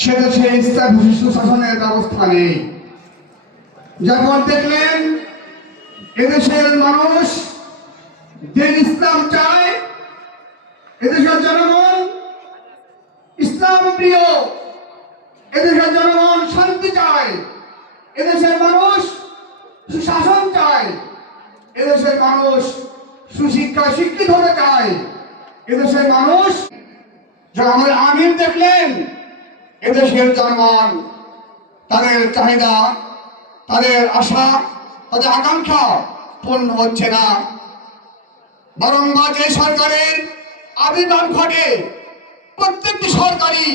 সে দেশে ইসলাম সুশাসনের ব্যবস্থা নেই। যখন দেখলেন এদেশের মানুষ দিন ইসলাম চায়, এদেশের জনগণ ইসলাম প্রিয়, এদেশের জনগণ শান্তি চায়, এদেশের মানুষ সুশাসন চায়, এদেশের মানুষ সুশিক্ষা শিক্ষিত হতে চায়, এদেশের মানুষ আমাদের আমির দেখলেন এদেশের জনগণ তাদের চাহিদা, তাদের আশা, তাদের আকাঙ্ক্ষা পূর্ণ হচ্ছে না, বরং যে সরকারের আবির্ভাব ঘটে প্রত্যেকটি সরকারই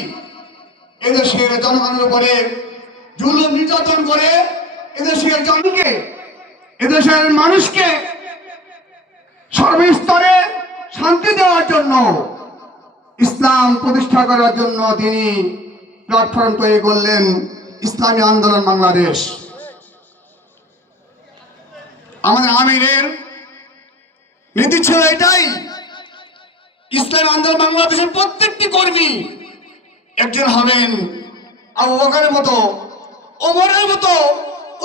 এদেশের জনগণের উপরে জুলুম নির্যাতন করে এদেশের জনকে, এদেশের মানুষকে সর্বস্তরে শান্তি দেওয়ার জন্য, ইসলাম প্রতিষ্ঠা করার জন্য তিনি প্ল্যাটফর্ম তৈরি করলেন ইসলামী আন্দোলন বাংলাদেশ। আমাদের আমিরের নীতি ছিল এটাই, ইসলামী আন্দোলন বাংলাদেশের প্রত্যেকটি কর্মী একজন হবেন আবু বকরের মতো, ওমরের মতো,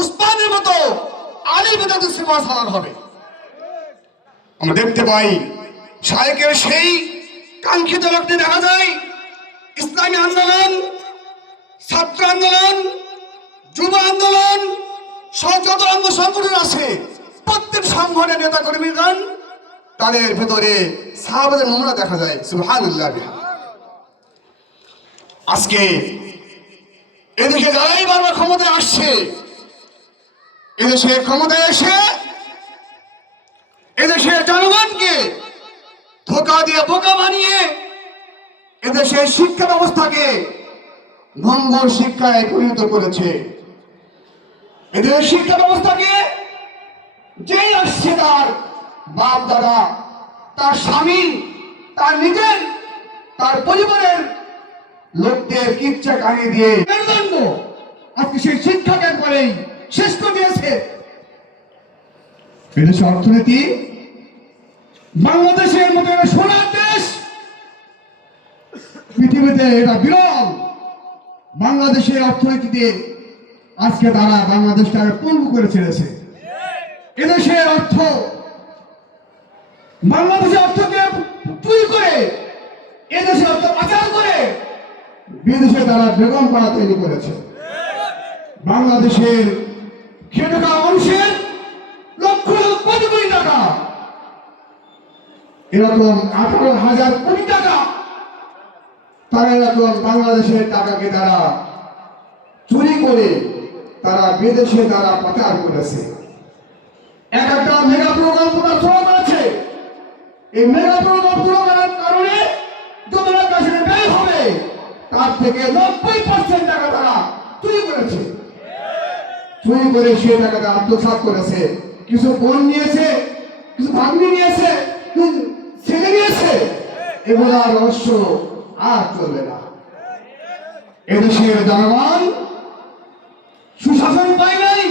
উসমানের মতো, আলীর মতো সেবা সালার হবে। আমরা দেখতে পাই শায়েকের সেই কাঙ্ক্ষিত লক্ষ্যে দেখা যায় ইসলামী আন্দোলন, ছাত্র আন্দোলন, যুব আন্দোলন সহ যত অঙ্গ সংগঠন আছে প্রত্যেক সংগঠনের নেতা কর্মীগণ তাদের ভেতরে সাহাবাদের নমুনা দেখা যায়। সুবহানাল্লাহ। আজকে এদেশে যারাই বারবার ক্ষমতায় আসছে, এদেশে ক্ষমতায় এসে এদেশের জনগণকে ধোঁকা দিয়ে বোকা বানিয়ে এদেশের শিক্ষা ব্যবস্থাকে ভঙ্গুর শিক্ষায় পরিণত করেছে। এদের শিক্ষা ব্যবস্থাকে যেই আসছে তার বাপ দাদা, তার স্বামী, তার নিজের, তার পরিবারের লোকদের কিচ্ছা কাহিনী দিয়ে মেরুদণ্ড আজকে সেই শিক্ষাকে করেই শেষ করে দিয়েছে। এদেশের অর্থনীতি বাংলাদেশের মতো একটা সোনার দেশ পৃথিবীতে এটা বিরল। বাংলাদেশের অর্থনীতিতে আজকে তারা বাংলাদেশটাকে পঙ্গু করে ছেড়েছে। এদেশের অর্থ, বাংলাদেশের অর্থকে চুরি করে, এদেশের অর্থ পাচার করে বিদেশে তারা বেগম পাড়া তৈরি করেছে। বাংলাদেশের খেটে খাওয়া মানুষের লক্ষ লক্ষ কোটি কোটি টাকা, এরকম 18,000 কোটি টাকা তারা এরকম বাংলাদেশের টাকাকে তারা চুরি করে তারা বিদেশে তারা পাচার করেছে। এক একটা মেগা প্রকল্প শুরু করেছে। এই মেগা প্রকল্প করার কারণে যত টাকা সেটা ব্যয় হবে তার থেকে 90% টাকা তারা চুরি করেছে। চুরি করে সে টাকা আত্মসাৎ করেছে। কিছু বোন নিয়েছে, কিছু ভাগ্নি নিয়েছে, ছেলে নিয়েছে। এগুলা রহস্য আর চলবে না। এদেশের জনগণ সুশাসন পায় নাই,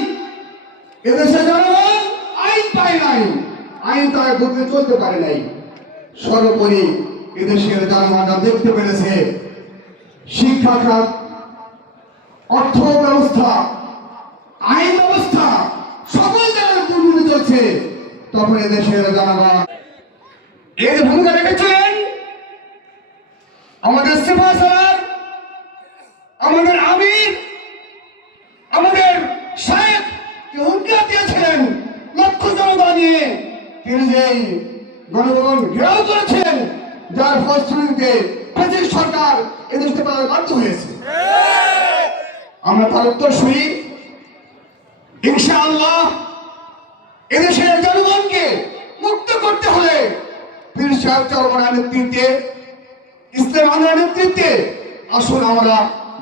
এদেশের জনগণ আইন পায় নাই, আইন তারা বদলে চলতে পারে নাই। সর্বোপরি এদেশের জনগণরা দেখতে পেরেছে শিক্ষা খাত, অর্থ ব্যবস্থা, আইন ব্যবস্থা সকল জায়গায় দুর্নীতি চলছে। তখন এদেশের জনগণ এর ভূমিকা রেখেছিলেন আমাদের সেবা সালার, আমাদের আমির, আমাদের শায়েখ হুঁশিয়ার দিয়েছিলেন লক্ষ জনতা নিয়ে তিনি যেই গণভবন ঘেরাও করেছেন, যার ফলশ্রুতিতে ব্রিটিশ সরকার এদেশে পালাতে বাধ্য হয়েছে। আমরা তার উত্তরসূরি ইনশাআল্লাহ এদেশের জনগণকে মুক্ত করতে হলে পীর সাহেব চরমনার নেতৃত্বে, ইসলাম আন্দোলনের নেতৃত্বে আসুন আমরা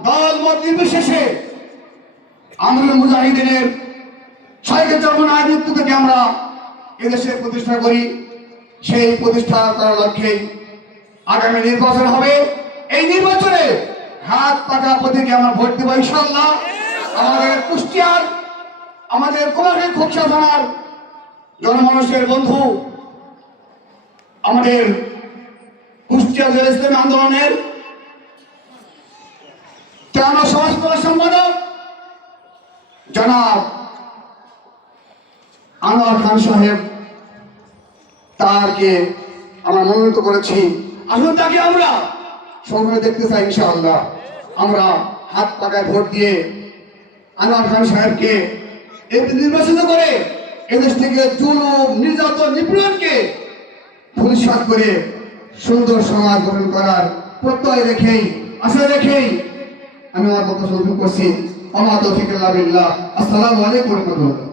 দল মত নির্বিশেষে আমিরুল মুজাহিদিনের শায়েখ চরমনার নেতৃত্ব থেকে আমরা এদেশের প্রতিষ্ঠা করি। সেই প্রতিষ্ঠা করার লক্ষ্যে আগামী নির্বাচন হবে। এই নির্বাচনে হাত পাকা প্রতীকে আমরা ভোট দেব ইনশাআল্লাহ। আমাদের কুষ্টিয়ার, আমাদের কুমারের খোকসা থানার জনমানুষের বন্ধু, আমাদের কুষ্টিয়া জেলা ইসলামী আন্দোলনের আমার সমাজসেবা সম্পাদক জনাব আনোয়ার খান সাহেব, তাকে আমরা মনোনীত করেছি। আসলে তাকে আমরা সংগ্রহে দেখতে চাই ইনশাআল্লাহ। আমরা হাত পাকায় ভোট দিয়ে আনোয়ার খান সাহেবকে নির্বাচিত করে এদেশ থেকে জুলুম, নির্যাতন, নিপীড়নকে পরিষ্কার করে সুন্দর সমাজ গঠন করার প্রত্যয় রেখেই, আশা রেখেই আমি আমার বক্তব্য শুরু করছি। আমার তৌফিক ইল্লা বিল্লাহ। আসসালামু আলাইকুম ওয়া রাহমাতুল্লাহ।